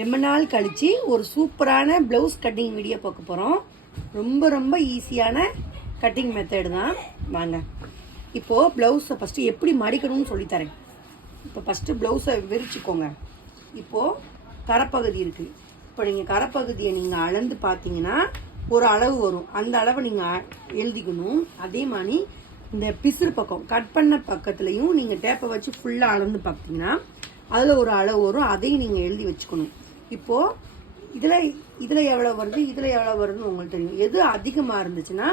ரொம்ப நாள் கழித்து ஒரு சூப்பரான ப்ளவுஸ் கட்டிங் வீடியோ பார்க்க போகிறோம். ரொம்ப ரொம்ப ஈஸியான கட்டிங் மெத்தடு தான். வாங்க இப்போது ப்ளவுஸை ஃபஸ்ட்டு எப்படி மடிக்கணும்னு சொல்லித்தரேன். இப்போ ஃபஸ்ட்டு ப்ளவுஸை விரிச்சுக்கோங்க. இப்போது கரைப்பகுதி இருக்குது. இப்போ நீங்கள் கரைப்பகுதியை நீங்கள் அளந்து பார்த்தீங்கன்னா ஒரு அளவு வரும். அந்த அளவை நீங்கள் எழுதிக்கணும். அதே மாதிரி இந்த பிசுறு பக்கம் கட் பண்ண பக்கத்துலையும் நீங்கள் டேப்பை வச்சு ஃபுல்லாக அளந்து பார்த்தீங்கன்னா அதில் ஒரு அளவு வரும். அதையும் நீங்கள் எழுதி வச்சுக்கணும். இப்போது இதில் எவ்வளோ வருது, இதில் எவ்வளோ வருதுன்னு உங்களுக்கு தெரியும். எது அதிகமாக இருந்துச்சுன்னா,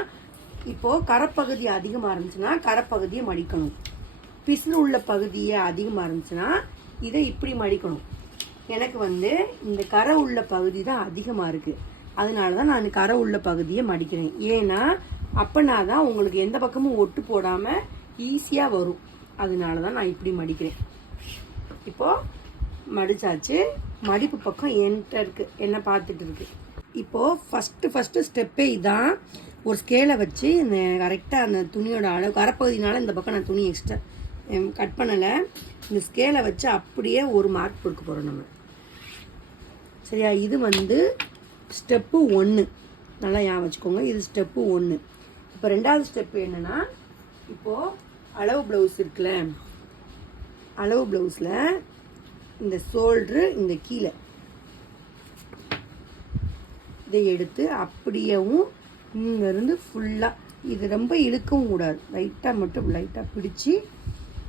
இப்போது கரைப்பகுதி அதிகமாக இருந்துச்சுன்னா கரைப்பகுதியை மடிக்கணும். பிசுறு உள்ள பகுதியே அதிகமாக இருந்துச்சுன்னா இதை இப்படி மடிக்கணும். எனக்கு இந்த கரை உள்ள பகுதி தான் அதிகமாக இருக்குது. அதனால தான் நான் கரை உள்ள பகுதியை மடிக்கிறேன். ஏன்னா அப்போனா தான் உங்களுக்கு எந்த பக்கமும் ஒட்டு போடாமல் ஈஸியாக வரும். அதனால தான் நான் இப்படி மடிக்கிறேன். இப்போது மடிச்சாச்சு. மடிப்பு பக்கம் என்கிட்ட இருக்குது, என்ன பார்த்துட்டு இருக்கு. இப்போது ஃபஸ்ட்டு ஸ்டெப்பே இதான். ஒரு ஸ்கேலை வச்சு இந்த கரெக்டாக அந்த துணியோட அளவு கரைப்பகுதினால இந்த பக்கம் நான் துணி எக்ஸ்ட்ரா கட் பண்ணலை. இந்த ஸ்கேலை வச்சு அப்படியே ஒரு மார்க் கொடுக்க போகிறோம் நம்ம. சரியா? இது ஸ்டெப்பு 1. நல்லா ஞாபகம் வச்சுக்கோங்க. இது ஸ்டெப்பு 1. இப்போ ரெண்டாவது ஸ்டெப்பு என்னென்னா, இப்போது அளவு ப்ளவுஸ் இருக்குல்ல, அளவு ப்ளவுஸில் இந்த ஷோல்ட்ரு இந்த கீழே இதை எடுத்து அப்படியேவும் இங்கேருந்து ஃபுல்லாக இது ரொம்ப இழுக்கவும் கூடாது. லைட்டாக பிடிச்சி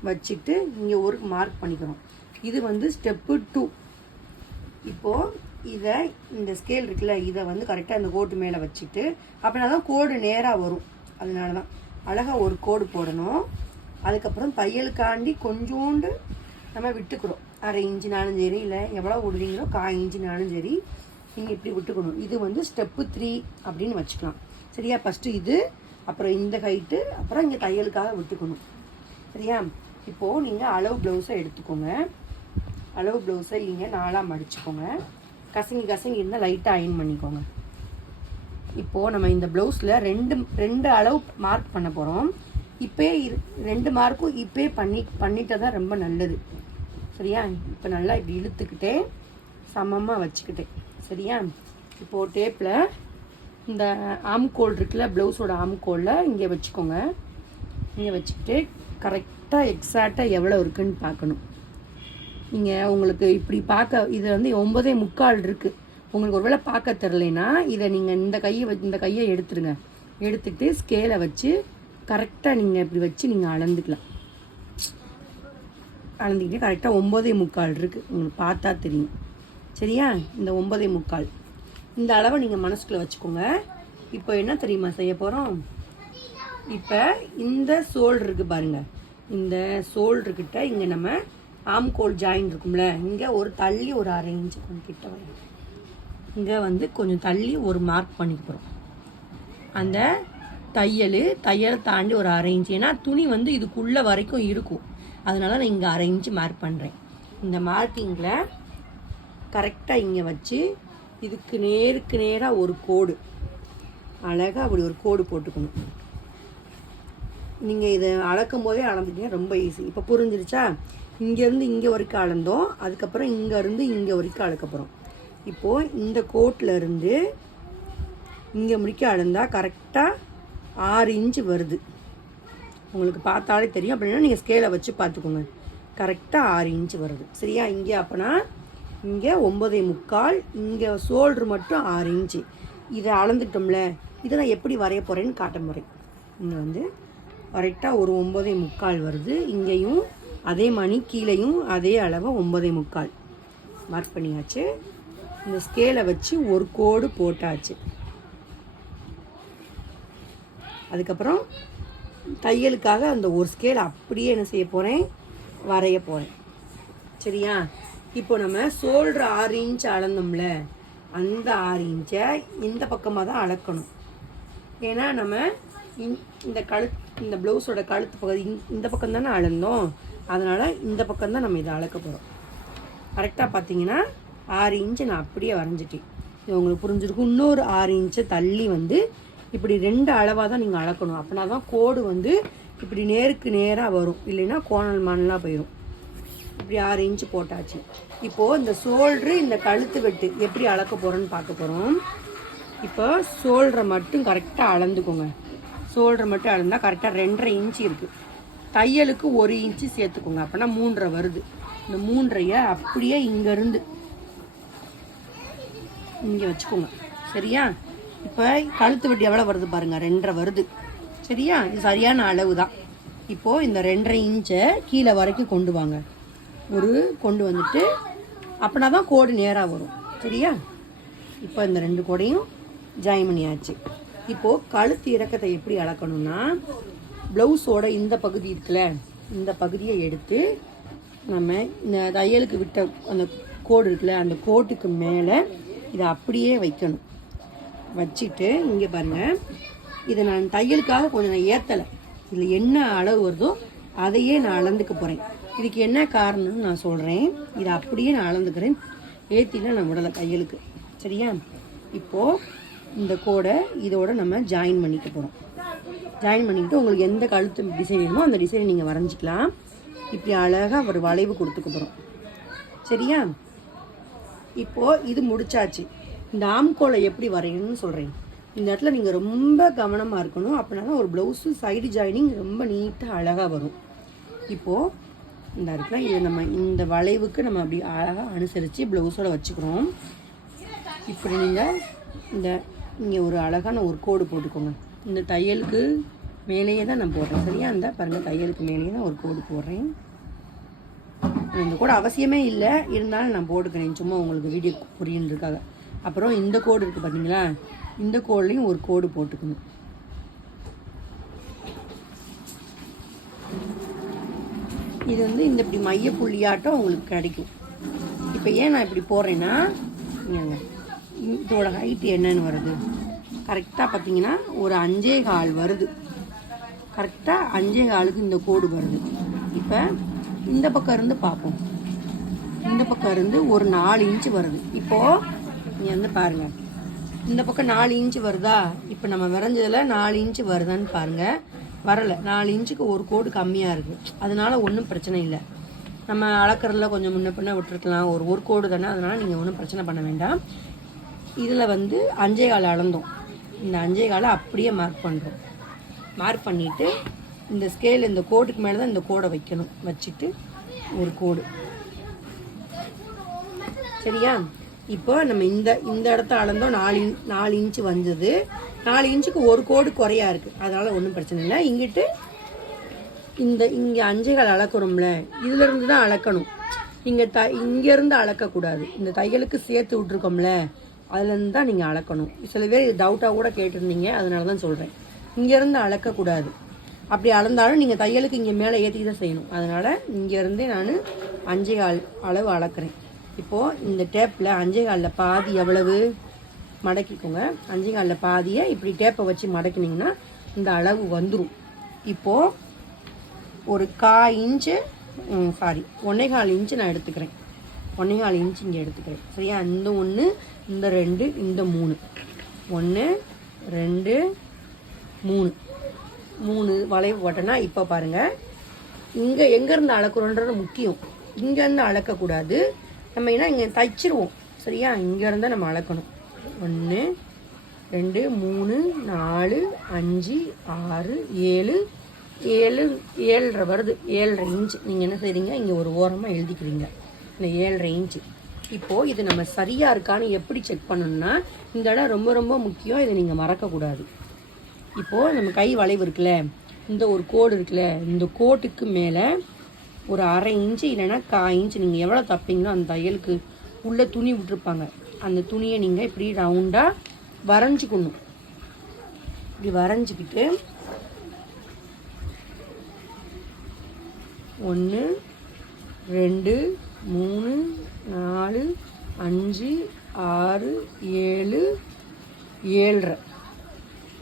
வச்சுட்டு இங்கே ஒரு மார்க் பண்ணிக்கிறோம். இது ஸ்டெப்பு 2. இப்போது இதை இந்த ஸ்கேல் இருக்குல்ல, இதை கரெக்டாக இந்த கோட்டு மேலே வச்சுட்டு அப்படின்னா தான் கோடு நேராக வரும். அதனால தான் அழகாக ஒரு கோடு போடணும். அதுக்கப்புறம் தையலுக்காண்டி கொஞ்சோண்டு நம்ம விட்டுக்கிறோம். 1/2 இன்ச்சுனாலும் சரி, இல்லை எவ்வளோ விடுவீங்களோ 1/4 இன்ச்சுனாலும் சரி, நீங்கள் இப்படி விட்டுக்கணும். இது ஸ்டெப்பு 3 அப்படின்னு வச்சுக்கலாம். சரியா? ஃபஸ்ட்டு இது, அப்புறம் இந்த ஹைட்டு, அப்புறம் இங்கே தையலுக்காக விட்டுக்கணும். சரியா? இப்போது நீங்கள் அளவு ப்ளவுஸை எடுத்துக்கோங்க. அளவு ப்ளவுஸை இங்கே 4ஆக மடிச்சுக்கோங்க. கசங்கி இருந்தால் லைட்டாக அயன் பண்ணிக்கோங்க. இப்போது நம்ம இந்த ப்ளவுஸில் ரெண்டு அளவு மார்க் பண்ண போகிறோம். இப்போ 2 மார்க்கும் இப்போ பண்ணிட்டா தான் ரொம்ப நல்லது. சரியா? இப்போ நல்லா இப்படி இழுத்துக்கிட்டே சமமாக வச்சுக்கிட்டேன். சரியா? இப்போது டேப்பில் இந்த ஆம்கோல் இருக்குல்ல, ப்ளவுஸோட ஆம்கோலில் இங்கே வச்சுக்கோங்க. இங்கே வச்சுக்கிட்டு கரெக்டாக எக்ஸாக்டாக எவ்வளோ இருக்குன்னு பார்க்கணும். நீங்கள் உங்களுக்கு இப்படி பார்க்க இது 9.25 இருக்குது. உங்களுக்கு ஒருவேளை பார்க்க தெரிலனா இதை நீங்கள் இந்த கையை எடுத்துருங்க. எடுத்துகிட்டு ஸ்கேலை வச்சு கரெக்டாக நீங்கள் இப்படி வச்சு நீங்கள் அளந்துக்கலாம். அளந்துக்கிட்டு கரெக்டாக 9.25 இருக்குது. உங்களுக்கு பார்த்தா தெரியும். சரியா? இந்த 9.25 இந்த அளவை நீங்கள் மனசுக்குள்ளே வச்சுக்கோங்க. இப்போ என்ன தெரியுமா செய்ய போகிறோம்? இப்போ இந்த ஷோல்டர் இருக்குது பாருங்கள். இந்த ஷோல்டர்கிட்ட இங்கே நம்ம ஆம்கோல் ஜாயின் இருக்கும்ல, இங்கே ஒரு தள்ளி ஒரு 1/2 இன்ச்சு கொஞ்சம் கிட்ட வரும். இங்கே கொஞ்சம் தள்ளி ஒரு மார்க் பண்ணிக்கிறோம். அந்த தையலை தாண்டி ஒரு 1/2 இன்ச்சு. ஏன்னா துணி இதுக்குள்ளே வரைக்கும் இருக்கும். அதனால நான் இங்கே 1/2 இன்ச்சு மார்க் பண்ணுறேன். இந்த மார்க்கிங்கில் கரெக்டாக இங்கே வச்சு இதுக்கு நேராக ஒரு கோடு, அழகாக அப்படி ஒரு கோடு போட்டுக்கணும். நீங்கள் இதை அளக்கும் போதே அளந்துட்டீங்கன்னா ரொம்ப ஈஸி. இப்போ புரிஞ்சிருச்சா? இங்கேருந்து இங்கே வரைக்கும் அளந்தோம். அதுக்கப்புறம் இங்கேருந்து இங்கே வரைக்கும் அளக்க போகிறோம். இப்போது இந்த கோட்டில் இருந்து இங்கே முடிக்க அளந்தால் கரெக்டாக 6 இன்ச்சு வருது. உங்களுக்கு பார்த்தாலே தெரியும். அப்படின்னா நீங்கள் ஸ்கேலை வச்சு பார்த்துக்கோங்க. கரெக்டாக 6 இன்ச்சு வருது. சரியா? இங்கே அப்போனா இங்கே 9.25, இங்கே ஷோல்ட்ரு மட்டும் 6 இன்ச்சு. இதை அளந்துட்டோம்ல, இதை நான் எப்படி வரைய போகிறேன்னு காட்ட போகிறேன். இங்கே கரெக்டாக ஒரு 9.25 வருது. இங்கேயும் அதே மணி, கீழேயும் அதே அளவு 9.25 மார்க் பண்ணியாச்சு. இந்த ஸ்கேலை வச்சு ஒரு கோடு போட்டாச்சு. அதுக்கப்புறம் தையலுக்காக அந்த ஒரு ஸ்கேல் அப்படியே என்ன செய்ய போகிறேன், வரைய போகிறேன். சரியா? இப்போ நம்ம ஷோல்டர் 6 இன்ச்சு அளந்தோம்ல, அந்த 6 இன்ச்சை இந்த பக்கமாக தான் அளக்கணும். ஏன்னா நம்ம இந்த ப்ளவுஸோட கழுத்து பகுதி இந்த பக்கம் தானே அளந்தோம். அதனால் இந்த பக்கம் தான் நம்ம இதை அளக்க போகிறோம். கரெக்டாக பார்த்தீங்கன்னா 6 இன்ச்சு நான் அப்படியே வரைஞ்சிட்டேன். இது உங்களுக்கு புரிஞ்சிருக்கும். இன்னொரு 6 இன்ச்சை தள்ளி இப்படி 2 அளவாக தான் நீங்கள் அளக்கணும். அப்படின்னா தான் கோடு இப்படி நேருக்கு நேராக வரும். இல்லைன்னா கோணல் மானலாக போயிடும். இப்படி 6 இன்ச்சு போட்டாச்சு. இப்போது இந்த ஷோல்ட்ரு இந்த கழுத்து வெட்டு எப்படி அளக்க போகிறோன்னு பார்க்க போகிறோம். இப்போ ஷோல்டரை மட்டும் கரெக்டாக அளந்துக்கோங்க. ஷோல்டரை மட்டும் அளந்தால் கரெக்டாக 2.5 இன்ச்சு இருக்குது. தையலுக்கு 1 இன்ச்சு சேர்த்துக்கோங்க. அப்போனா 3.5 வருது. இந்த 3.5 அப்படியே இங்கேருந்து இங்கே வச்சுக்கோங்க. சரியா? இப்போ கழுத்து வெட்டு எவ்வளோ வருது பாருங்கள், 2.5 வருது. சரியா? இது சரியான அளவு தான். இப்போது இந்த 2.5 இன்ச்சை கீழே வரைக்கும் கொண்டு வாங்க. கொண்டு வந்துட்டு அப்படின்னா தான் கோடு நேராக வரும். சரியா? இப்போ இந்த 2 கோடையும் ஜாயின் பண்ணியாச்சு. இப்போது கழுத்து இறக்கத்தை எப்படி அளக்கணும்னா, ப்ளவுஸோட இந்த பகுதி இருக்குல்ல, இந்த பகுதியை எடுத்து நம்ம இந்த தையலுக்கு விட்ட அந்த கோடு இருக்குல்ல, அந்த கோட்டுக்கு மேலே இதை அப்படியே வைக்கணும். வச்சுட்டு இங்கே பாருங்கள், இதை நான் தையலுக்காக கொஞ்சம் நான் ஏற்றலை. இதில் என்ன அளவு வருதோ அதையே நான் அளந்துக்க போகிறேன். இதுக்கு என்ன காரணம்னு நான் சொல்கிறேன். இதை அப்படியே நான் அளந்துக்கிறேன். ஏற்றில நான் விடலை தையலுக்கு. சரியா? இப்போது இந்த கோடை இதோட நம்ம ஜாயின் பண்ணிக்க போகிறோம். ஜாயின் பண்ணிக்கிட்டு உங்களுக்கு எந்த கழுத்து டிசைன் வேணுமோ அந்த டிசைனை நீங்கள் வரைஞ்சிக்கலாம். இப்படி அழகாக ஒரு வளைவு கொடுத்துக்க போகிறோம். சரியா? இப்போது இது முடிச்சாச்சு. இந்த ஆம்கோலை எப்படி வரையணும்னு சொல்கிறேன். இந்த இடத்துல நீங்கள் ரொம்ப கவனமாக இருக்கணும். அப்படின்னா தான் ஒரு ப்ளவுஸு சைடு ஜாயினிங் ரொம்ப நீட்டாக அழகாக வரும். இப்போது இந்த இடத்துல இதை நம்ம இந்த வளைவுக்கு நம்ம அப்படி அழகாக அனுசரித்து ப்ளவுஸோட வச்சுக்கிறோம். இப்படி நீங்கள் இங்கே ஒரு அழகான ஒரு கோடு போட்டுக்கோங்க. இந்த தையலுக்கு மேலேயே தான் நான் போடுறேன். சரியா? இந்த பாருங்கள், தையலுக்கு மேலேயே தான் ஒரு கோடு போடுறேன். இந்த கோடு அவசியமே இல்லை, இருந்தாலும் நான் போட்டுக்கிறேன் சும்மா உங்களுக்கு வீடியோ புரியுன்றதுக்காக. அப்புறம் இந்த கோடு இருக்குது பார்த்தீங்களா, இந்த கோட்லேயும் ஒரு கோடு போட்டுக்கணும். இது இந்த இப்படி மையப்புள்ளியாட்டம் உங்களுக்கு கிடைக்கும். இப்போ ஏன் நான் இப்படி போடுறேன்னா, இதோட ஹைட் என்னன்னு வருது கரெக்டாக பார்த்தீங்கன்னா ஒரு 5.25 வருது. கரெக்டாக 5.25க்கு இந்த கோடு வருது. இப்போ இந்த பக்கம் இருந்து பார்ப்போம். இந்த பக்கம் இருந்து ஒரு 4 இன்ச்சு வருது. இப்போது நீங்கள் பாருங்கள், இந்த பக்கம் 4 இன்ச்சு வருதா? இப்போ நம்ம வரைஞ்சதில் 4 இன்ச்சு வருதான்னு பாருங்கள். வரலை. 4 இன்ச்சுக்கு ஒரு கோடு கம்மியாக இருக்குது. அதனால ஒன்றும் பிரச்சனை இல்லை. நம்ம அளக்கிறதுல கொஞ்சம் முன்ன பின்ன விட்டுருக்கலாம். ஒரு கோடு தானே, அதனால் நீங்கள் ஒன்றும் பிரச்சனை பண்ண வேண்டாம். இதில் 5.25 அளந்தோம். இந்த 5.25 அப்படியே மார்க் பண்ணுறோம். மார்க் பண்ணிவிட்டு இந்த ஸ்கேல் இந்த கோட்டுக்கு மேலே தான் இந்த கோடை வைக்கணும். வச்சுட்டு ஒரு கோடு. சரியா? இப்போ நம்ம இந்த இடத்த அளந்தோம். 4 இன்ச்சு வந்தது. 4 இன்ச்சுக்கு ஒரு கோடு குறையா இருக்குது. அதனால் ஒன்றும் பிரச்சனை இல்லை. இங்கிட்டு இங்கே 5.25 அளக்கிறோம்ல, இதிலேருந்து தான் அளக்கணும். நீங்கள் இங்கேருந்து அளக்கக்கூடாது. இந்த தையலுக்கு சேர்த்து விட்ருக்கோம்ல, அதுலேருந்து தான் நீங்கள் அளக்கணும். சில பேர் டவுட்டாக கூட கேட்டிருந்தீங்க, அதனால தான் சொல்கிறேன். இங்கேருந்து அளக்கக்கூடாது. அப்படி அளந்தாலும் நீங்கள் தையலுக்கு இங்கே மேலே ஏற்றி தான் செய்யணும். அதனால் இங்கேருந்தே நான் 5.25 அளவு அளக்கிறேன். இப்போது இந்த டேப்பில் 5.25 பாதி எவ்வளவு மடக்கிக்கோங்க. 5.25 பாதியை இப்படி டேப்பை வச்சு மடக்கினீங்கன்னா இந்த அளவு வந்துடும். இப்போது ஒரு 1/4 இன்ச்சு 1.25 இன்ச்சு நான் எடுத்துக்கிறேன். 1.25 இன்ச்சு இங்கே எடுத்துக்கிறேன். சரியா? இந்த 1, இந்த 2, இந்த 3. 1 2 3 வளைவு போட்டேன்னா இப்போ பாருங்கள், இங்கே எங்கேருந்து அளக்குறோன்றது முக்கியம். இங்கேருந்து அளக்கக்கூடாது. நம்ம ஏன்னா இங்கே தைச்சிருவோம். சரியா? இங்கேருந்து நம்ம அளக்கணும். 1 2 3 4 5 6 7 7.5 வருது. 7.5 இன்ச்சு. நீங்கள் என்ன செய்கிறீங்க, இங்கே ஒரு ஓரமாக எழுதிக்கிறீங்க இந்த 7.5 இன்ச்சு. இப்போது இது நம்ம சரியாக இருக்கான்னு எப்படி செக் பண்ணணும்னா, இந்த இடம் ரொம்ப ரொம்ப முக்கியம். இதை நீங்கள் மறக்கக்கூடாது. இப்போது நம்ம கை வளைவு இருக்குல்ல, இந்த ஒரு கோடு இருக்குல்ல, இந்த கோட்டுக்கு மேலே ஒரு 1/2 இன்ச்சு இல்லைன்னா 1/4 இன்ச்சு நீங்கள் எவ்வளோ தப்பீங்களோ அந்த தையலுக்கு உள்ளே துணி விட்டுருப்பாங்க. அந்த துணியை நீங்கள் இப்படி ரவுண்டாக வரைஞ்சிக்கணும். இப்படி வரைஞ்சிக்கிட்டு 1 2 3 4 5 6 7 7.5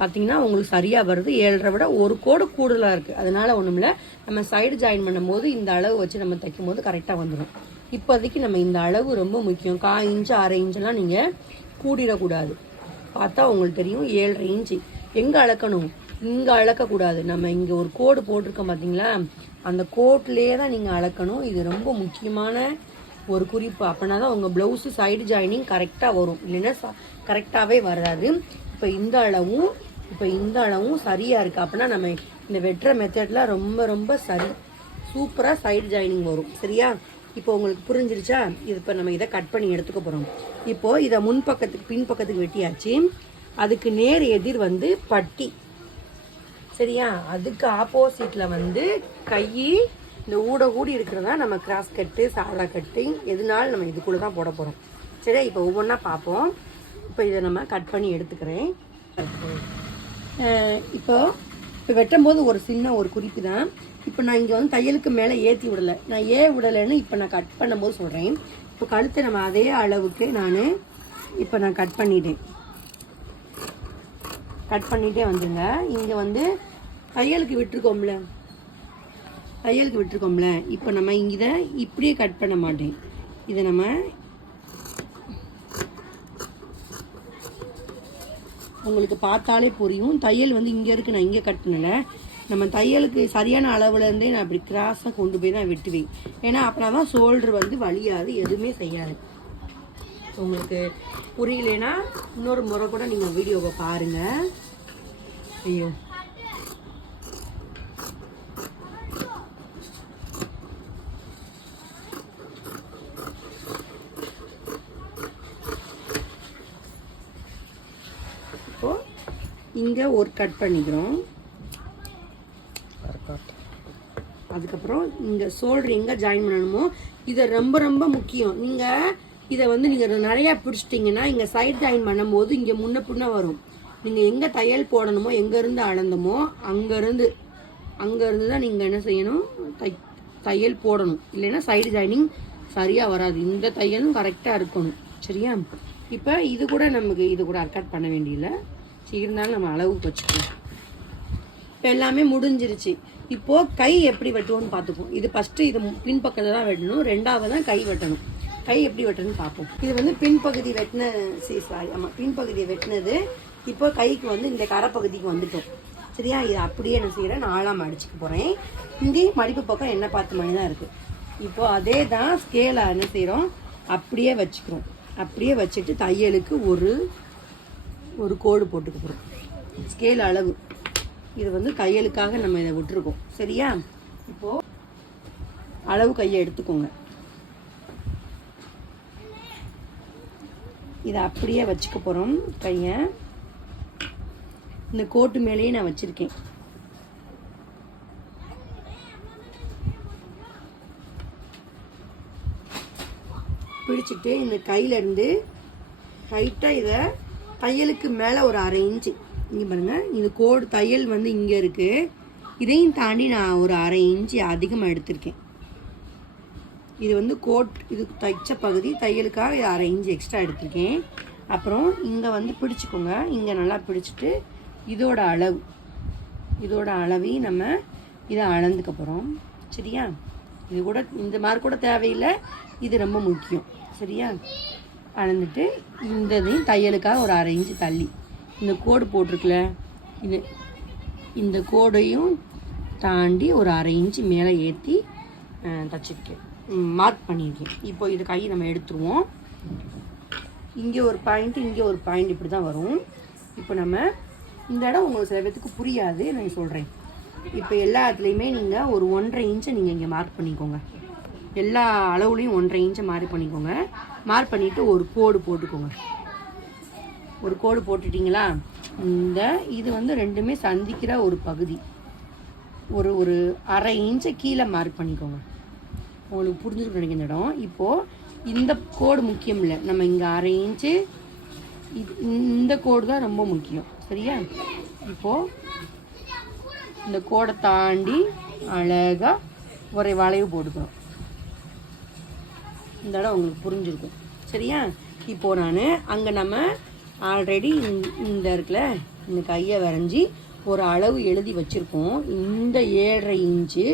பார்த்தீங்கன்னா உங்களுக்கு சரியாக வருது. 7.5 விட ஒரு கோடு கூடுதலாக இருக்குது. அதனால் ஒன்றும் இல்லை, நம்ம சைடு ஜாயின் பண்ணும்போது இந்த அளவு வச்சு நம்ம தைக்கும் போது கரெக்டாக வந்துடும். இப்போதைக்கு நம்ம இந்த அளவு ரொம்ப முக்கியம். 1/4 இன்ச்சு 1/2 இன்ச்செல்லாம் நீங்கள் கூடிடக்கூடாது. பார்த்தா உங்களுக்கு தெரியும் 7.5 இன்ச்சு. எங்கே அளக்கணும், இங்கே அளக்கக்கூடாது. நம்ம இங்கே ஒரு கோடு போட்டிருக்கோம் பார்த்தீங்களா, அந்த கோட்லேயே தான் நீங்கள் அளக்கணும். இது ரொம்ப முக்கியமான ஒரு குறிப்பு. அப்படின்னா தான் உங்கள் ப்ளவுஸு சைடு ஜாயினிங் கரெக்டாக வரும், இல்லைன்னா கரெக்டாகவே வராது. இப்போ இந்த அளவும் சரியாக இருக்குது. அப்படின்னா நம்ம இந்த வெட்டுற மெத்தடில் ரொம்ப ரொம்ப சரி சூப்பராக சைடு ஜாயினிங் வரும். சரியா? இப்போ உங்களுக்கு புரிஞ்சிருச்சா? இது இப்போ நம்ம இதை கட் பண்ணி எடுத்துக்க போகிறோம். இப்போது இதை பின்பக்கத்துக்கு வெட்டியாச்சு. அதுக்கு நேர் எதிர் வந்து பட்டி. சரியா? அதுக்கு ஆப்போசிட்டில் வந்து கை இந்த ஊடி இருக்கிறதா நம்ம கிராஸ் கட்டு, சாதா கட்டிங் எதுனாலும் நம்ம இதுக்குள்ளே தான் போட போகிறோம். சரியா? இப்போ ஒவ்வொன்றா பார்ப்போம். இப்போ இதை நம்ம கட் பண்ணி எடுத்துக்கிறேன். இப்போ வெட்டும் போது ஒரு சின்ன ஒரு குறிப்பு தான். இப்போ நான் இங்கே வந்து தையலுக்கு மேலே ஏற்றி விடலை. நான் ஏன் விடலைன்னு இப்போ நான் கட் பண்ணும்போது சொல்கிறேன். இப்போ கழுத்தை நம்ம அதே அளவுக்கு நான் கட் பண்ணிகிட்டே வந்துங்க. இங்கே வந்து தையலுக்கு விட்டுருக்கோம்ல, இப்போ நம்ம இதை இப்படியே கட் பண்ண மாட்டேன். இதை நம்ம உங்களுக்கு பார்த்தாலே புரியும். தையல் வந்து இங்கே இருக்குது, நான் இங்கே கட் பண்ணலை. நம்ம தையலுக்கு சரியான அளவுலேருந்தே நான் அப்படி கிராஸாக கொண்டு போய் தான் வெட்டுவேன். ஏன்னா அப்படின்னா தான் ஷோல்டர் வந்து வலியாது, எதுவுமே செய்யாது. உங்களுக்கு புரியலைன்னா இன்னொரு முறை கூட நீங்கள் வீடியோவை பாருங்கள். ஐயோ, இப்போது இங்கே ஒரு கட் பண்ணிக்கிறோம். அதுக்கப்புறம் இங்கே ஷோல்டர் எங்கே ஜாயின் பண்ணணுமோ இதை ரொம்ப ரொம்ப முக்கியம். நீங்கள் இதை வந்து நீங்கள் நிறையா பிடிச்சிட்டிங்கன்னா இங்கே சைட் ஜாயின் பண்ணும்போது இங்கே முன்ன பின்ன வரும். நீங்கள் எங்கே தையல் போடணுமோ, எங்கேருந்து அளந்தமோ அங்கேருந்து தான் நீங்கள் என்ன செய்யணும், தையல் போடணும். இல்லைன்னா சைடு ஜாயினிங் சரியாக வராது. இந்த தையலும் கரெக்டாக இருக்கணும். சரியா? இப்போ இது கூட கட் பண்ண வேண்டியதில்லை. சரி, இருந்தாலும் நம்ம அளவுக்கு வச்சுக்கலாம். இப்போ எல்லாமே முடிஞ்சிருச்சு. இப்போது கை எப்படி வெட்டுவோன்னு பார்த்துப்போம். இது ஃபஸ்ட்டு இது பின்பக்கத்தில் தான் வெட்டணும், ரெண்டாவது தான் கை வெட்டணும். கை எப்படி வெட்டணும்னு பார்ப்போம். இது வந்து பின்பகுதி பின்பகுதியை வெட்டினது. இப்போ கைக்கு வந்து இந்த கரைப்பகுதிக்கு வந்துட்டோம். சரியா? இது அப்படியே என்ன செய்கிறேன், நாளாக மடிச்சுக்க போகிறேன். இங்கே மடிப்பு பக்கம் என்ன பார்த்து மணி தான் இருக்குது. இப்போது அதே தான் ஸ்கேலை என்ன செய்கிறோம், அப்படியே வச்சுக்கிறோம். அப்படியே வச்சுட்டு தையலுக்கு ஒரு கோடு போட்டுக்க போகிறோம். ஸ்கேல் அளவு இது வந்து தையலுக்காக நம்ம இதை விட்டுருக்கோம். சரியா? இப்போது அளவு கையை எடுத்துக்கோங்க. இதை அப்படியே வச்சுக்க போகிறோம். கையை இந்த கோட்டு மேலேயே நான் வச்சுருக்கேன். பிடிச்சிட்டு இந்த கையிலேருந்து டைட்டாக இதை தையலுக்கு மேலே ஒரு 1/2 இன்ச்சு, இங்கே பாருங்கள், இந்த கோடு தையல் வந்து இங்கே இருக்குது. இதையும் தாண்டி நான் ஒரு 1/2 இன்ச்சு அதிகமாக எடுத்திருக்கேன். இது வந்து இது தைச்ச பகுதி, தையலுக்காக 1/2 இன்ச்சு எக்ஸ்ட்ரா எடுத்திருக்கேன். அப்புறம் இங்கே வந்து பிடிச்சிக்கோங்க. இங்கே நல்லா பிடிச்சிட்டு இதோட அளவையும் நம்ம இதை அளந்துக்க போகிறோம். சரியா? இது கூட இந்த மாதிரி கூட தேவையில்லை, இது ரொம்ப முக்கியம். சரியா? அளந்துட்டு இதையும் தையலுக்காக ஒரு 1/2 இன்ச்சு தள்ளி இந்த கோடு போட்டிருக்கல, இந்த கோடையும் தாண்டி ஒரு 1/2 இன்ச்சு மேலே ஏற்றி தச்சிருக்கேன், மார்க் பண்ணியிருக்கேன். இப்போ இது கை நம்ம எடுத்துருவோம். இங்கே ஒரு பாயிண்ட், இங்கே ஒரு பாயிண்ட், இப்படி தான் வரும். இப்போ நம்ம இந்த இடம் உங்களுக்கு சில பேத்துக்கு புரியாது, நான் சொல்கிறேன். இப்போ எல்லா இடத்துலையுமே நீங்கள் ஒரு 1/2 இன்ச்சை நீங்கள் இங்கே மார்க் பண்ணிக்கோங்க. எல்லா அளவுலையும் 1/2 இன்ச்சை மார்க் பண்ணிக்கோங்க. மார்க் பண்ணிவிட்டு ஒரு கோடு போட்டுக்கோங்க. ஒரு கோடு போட்டுட்டிங்களா? இது வந்து ரெண்டுமே சந்திக்கிற ஒரு பகுதி. ஒரு 1/2 இன்ச்சை கீழே மார்க் பண்ணிக்கோங்க. உங்களுக்கு புரிஞ்சுட்டு நினைக்கிற இடம். இப்போது இந்த கோடு முக்கியம் இல்லை, நம்ம இங்கே 1/2 இன்ச்சு இந்த கோடு தான் ரொம்ப முக்கியம். சரியா? இப்போது இந்த கோடை தாண்டி அழகாக ஒரு வளைவு போட்டுக்கிறோம். இந்த இடம் உங்களுக்கு புரிஞ்சிருக்கும். சரியா? இப்போது நான் அங்கே நம்ம ஆல்ரெடி இந்த இருக்குல்ல, இந்த கையை வரைஞ்சி ஒரு அளவு எழுதி வச்சுருக்கோம். இந்த 7.5 இன்ச்சு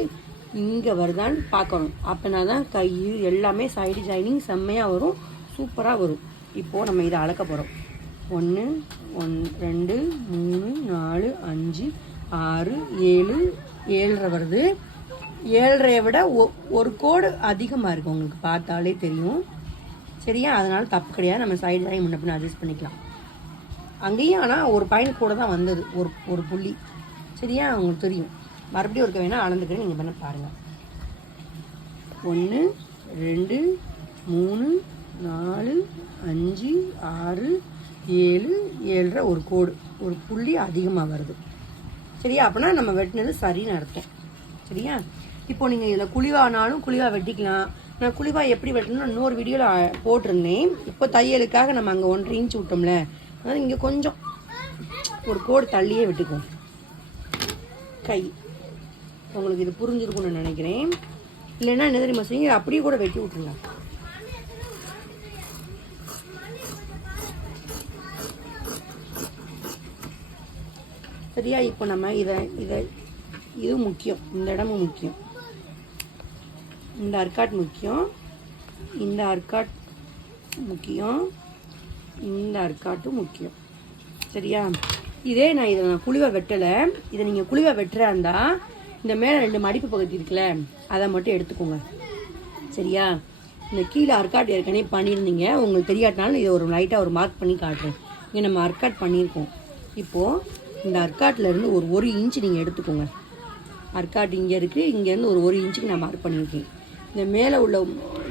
இங்கே வருதான்னு பார்க்கணும். அப்படின்னா தான் கை எல்லாமே சைடு ஜாயினிங் செம்மையாக வரும், சூப்பராக வரும். இப்போது நம்ம இதை அளக்க போகிறோம். 1 2 3 4 5 6 7 7.5 வருது. 7.5 விட ஒரு கோடு அதிகமாக இருக்கும், உங்களுக்கு பார்த்தாலே தெரியும். சரியா? அதனால் தப்பு கிடையாது, நம்ம சைடு லைன் முன்ன பின்ன அட்ஜஸ்ட் பண்ணிக்கலாம். அங்கேயும் ஆனால் ஒரு பாயிண்ட் கூட தான் வந்தது, ஒரு புள்ளி. சரியா? உங்களுக்கு தெரியும். மறுபடியும் ஒருக்க வேணால் அளந்துக்கிறேன், நீங்கள் பண்ண பாருங்கள். 1 2 3 4 5 6 7 7.5 ஒரு கோடு, ஒரு புள்ளி அதிகமாக வருது. சரியா? அப்படின்னா நம்ம வெட்டினது சரின்னு அர்த்தம். சரியா? இப்போ நீங்கள் இதில் குழிவானாலும் குழிவா வெட்டிக்கலாம். நான் குழிவா எப்படி வெட்டணும்னு இன்னொரு வீடியோவில் போட்டிருந்தேன். இப்போ தையலுக்காக நம்ம அங்கே 1.5 இன்ச் விட்டோம்ல, அதனால் இங்கே கொஞ்சம் ஒரு கோடு தள்ளியே வெட்டிக்குவோம். கை உங்களுக்கு இது புரிஞ்சிருக்கும்னு நான் நினைக்கிறேன். இல்லைன்னா என்ன தெரியுமா செய்யுங்க, அப்படியே கூட வெட்டி விட்ருங்க. சரியா? இப்போ நம்ம இது முக்கியம், இந்த இடமும் முக்கியம், இந்த அர்க்காட் முக்கியம், இந்த அர்க்காட் முக்கியம், இந்த அர்க்காட்டும் முக்கியம். சரியா? இதை நான் குழிவை வெட்டலை. இதை நீங்கள் குழிவை வெட்டுறா இருந்தால் இந்த மேலே 2 மடிப்பு பகுதி இருக்குல்ல, அதை மட்டும் எடுத்துக்கோங்க. சரியா? இந்த கீழே அர்க்காட் ஏற்கனவே பண்ணியிருந்தீங்க, உங்களுக்கு தெரியாட்டினாலும் இதை ஒரு லைட்டாக ஒரு மார்க் பண்ணி காட்டுறேன். இங்கே நம்ம அர்க்காட் பண்ணியிருக்கோம். இப்போது இந்த அர்க்காட்லேருந்து ஒரு 1 இன்ச்சு நீங்கள் எடுத்துக்கோங்க. அர்க்காட் இங்கே இருக்குது, இங்கேருந்து ஒரு 1 இன்ச்சுக்கு நான் மார்க் பண்ணியிருக்கேன். இந்த மேலே உள்ள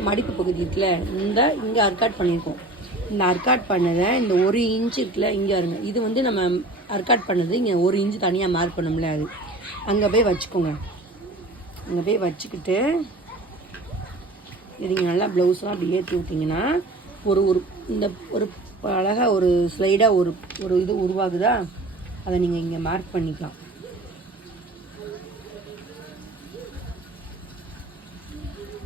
மடிப்பு பகுதி இருக்குல்ல, இங்கே அர்க்காட் பண்ணியிருக்கோம். இந்த அர்க்காட் பண்ணதை இந்த 1 இன்ச்சு இருக்குல்ல, இங்கே இருங்க, இது வந்து நம்ம அர்க்காட் பண்ணது இங்கே 1 இன்ச்சு தனியாக மார்க் பண்ணோம்ல, அது அங்கே போய் வச்சுக்கோங்க. அங்கே போய் வச்சுக்கிட்டு நீங்கள் நல்லா ப்ளவுஸ்லாம் அப்படி ஏற்றி விட்டிங்கன்னா இந்த ஒரு அழகாக ஒரு ஸ்லைடாக ஒரு இது உருவாகுதா, அதை நீங்கள் இங்கே மார்க் பண்ணிக்கலாம்.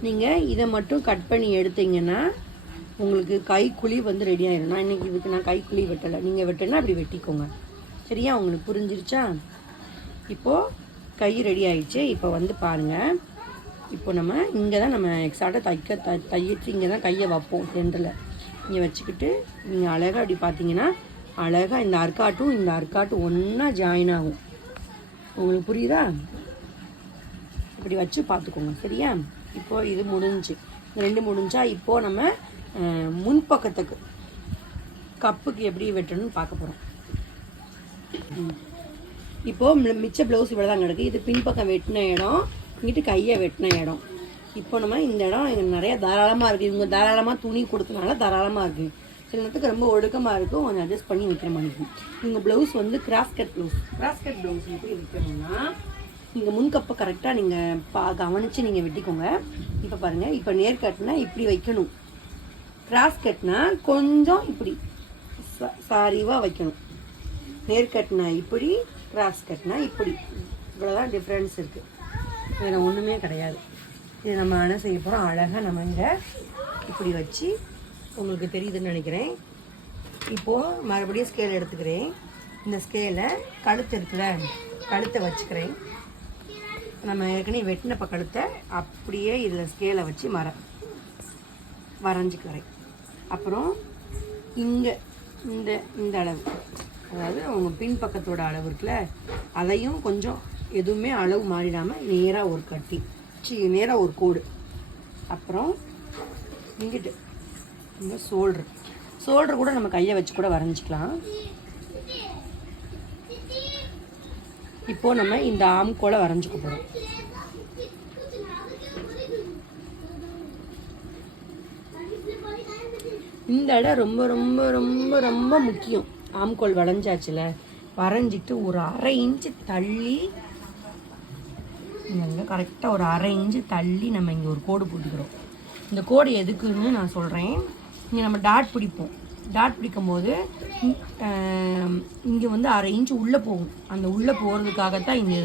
நீங்கள் இதை மட்டும் கட் பண்ணி எடுத்தீங்கன்னா உங்களுக்கு கைக்குழி வந்து ரெடி ஆகிடும். நான் இன்றைக்கி இதுக்கு நான் கைக்குழி வெட்டலை, நீங்கள் வெட்டினா அப்படி வெட்டிக்கோங்க. சரியா? உங்களுக்கு புரிஞ்சிருச்சா? இப்போது கை ரெடி ஆகிடுச்சு. இப்போ வந்து பாருங்கள், இப்போ நம்ம இங்கே தான் நம்ம எக்ஸாக்டாக தையிட்டு இங்கே தான் கையை வைப்போம். சென்டரில் இங்கே வச்சுக்கிட்டு நீங்கள் அழகாக அப்படி பார்த்தீங்கன்னா அழகாக இந்த அர்க்காட்டும் ஒன்றா ஜாயின் ஆகும். உங்களுக்கு புரியுதா? இப்படி வச்சு பார்த்துக்கோங்க. சரியா? இப்போது இது முடிஞ்சு, இந்த 2 முடிஞ்சா இப்போது நம்ம முன்பக்கத்துக்கு கப்புக்கு எப்படி வெட்டணும்னு பார்க்க போகிறோம். இப்போது மிச்ச ப்ளவுஸ் இவ்வளோ தான் கிடக்கு. இது பின்பக்கம் வெட்டின இடம், இங்கிட்டு கையை வெட்டின இடம். இப்போ நம்ம இந்த இடம் எங்களுக்கு நிறையா தாராளமாக இருக்குது. இவங்க தாராளமாக துணி கொடுத்தனால தாராளமாக இருக்குது. சில நேரத்துக்கு ரொம்ப ஒடுக்கமாக இருக்கும், கொஞ்சம் அட்ஜஸ்ட் பண்ணி வைக்கிற மாதிரி. இவங்க ப்ளவுஸ் வந்து கிராஸ்கட் ப்ளவுஸ் எப்படி வைக்கணும்னா நீங்கள் முன்கப்பை கரெக்டாக நீங்கள் கவனித்து நீங்கள் வெட்டிக்கோங்க. இப்போ பாருங்கள், இப்போ நேர்கட்னா இப்படி வைக்கணும், கிராஸ் கட்னா கொஞ்சம் இப்படி சாரிவாக வைக்கணும். நேர்கட்னா இப்படி, கிராஸ் கட்னா இப்படி. இவ்வளோதான் டிஃப்ரென்ஸ் இருக்குது, இதில் ஒன்றுமே கிடையாது. இது நம்ம என்ன செய்ய போகிறோம், அழகாக நம்ம இங்கே இப்படி வச்சு, உங்களுக்கு தெரியுதுன்னு நினைக்கிறேன். இப்போது மறுபடியும் ஸ்கேல் எடுத்துக்கிறேன். இந்த ஸ்கேலை கழுத்து இருக்குல்ல, கழுத்தை வச்சுக்கிறேன். நம்ம ஏற்கனவே வெட்டினப்ப கழுத்தை அப்படியே இதில் ஸ்கேலை வச்சு வரைஞ்சிக்கிறேன். அப்புறம் இங்கே இந்த அளவு, அதாவது அவங்க பின்பக்கத்தோட அளவு இருக்குல்ல, அதையும் கொஞ்சம் எதுவுமே அளவு மாறிடாமல் நேராக ஒரு கட்டி நேராக ஒரு கோடு. அப்புறம் இங்கிட்டு இந்த ஷோல்டர் கூட நம்ம கையை வச்சு கூட வரைஞ்சிக்கலாம். இப்போது நம்ம இந்த ஆம்கோலை வரைஞ்சிக்க போகிறோம். இந்த இடம் ரொம்ப ரொம்ப ரொம்ப ரொம்ப முக்கியம். ஆம்கோல் வளைஞ்சாச்சுல, வரைஞ்சிட்டு ஒரு 1/2 இன்ச்சு தள்ளி, இங்கே கரெக்டாக ஒரு 1/2 இன்ச்சு தள்ளி நம்ம இங்கே ஒரு கோடு போட்டுக்கிறோம். இந்த கோடு எதுக்குன்னு நான் சொல்கிறேன். இங்கே நம்ம டாட் பிடிக்கும் போது இங்கே வந்து 1/2 இன்ச்சு உள்ளே போகும். அந்த உள்ளே போகிறதுக்காகத்தான் இங்கே.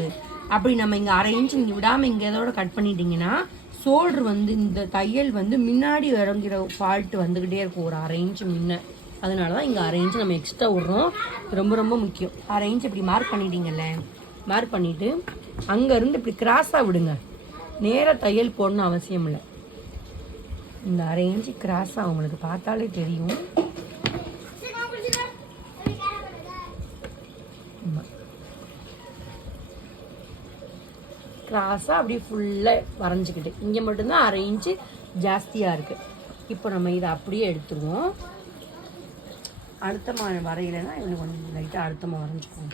அப்படி நம்ம இங்கே 1/2 இன்ச்சு நீங்கள் விடாமல் இங்கே இதோட கட் பண்ணிட்டீங்கன்னா ஷோல்டர் வந்து இந்த தையல் வந்து முன்னாடி இறங்கிற ஃபால்ட்டு வந்துக்கிட்டே இருக்கும் ஒரு 1/2 இன்ச்சு முன்ன. அதனால தான் இங்கே 1/2 இன்ச்சு நம்ம எக்ஸ்ட்ரா விட்றோம். ரொம்ப ரொம்ப முக்கியம். 1/2 இன்ச்சு இப்படி மார்க் பண்ணிட்டீங்கல்ல, மார்க் பண்ணிவிட்டு அங்கேருந்து இப்படி கிராஸாக விடுங்க. நேராக தையல் போடணும் அவசியம் இல்லை. இந்த 1/2 இன்ச்சு கிராஸாக உங்களுக்கு பார்த்தாலே தெரியும். கிராஸாக அப்படியே ஃபுல்லாக வரைஞ்சிக்கிட்டு இங்கே மட்டும்தான் 1/2 இன்ச்சு ஜாஸ்தியாக இருக்குது. இப்போ நம்ம இதை அப்படியே எடுத்துருவோம். அழுத்தமாக வரையிலன்னா இன்னும் கொஞ்சம் லைட்டாக அழுத்தமாக வரைஞ்சிக்குவோம்.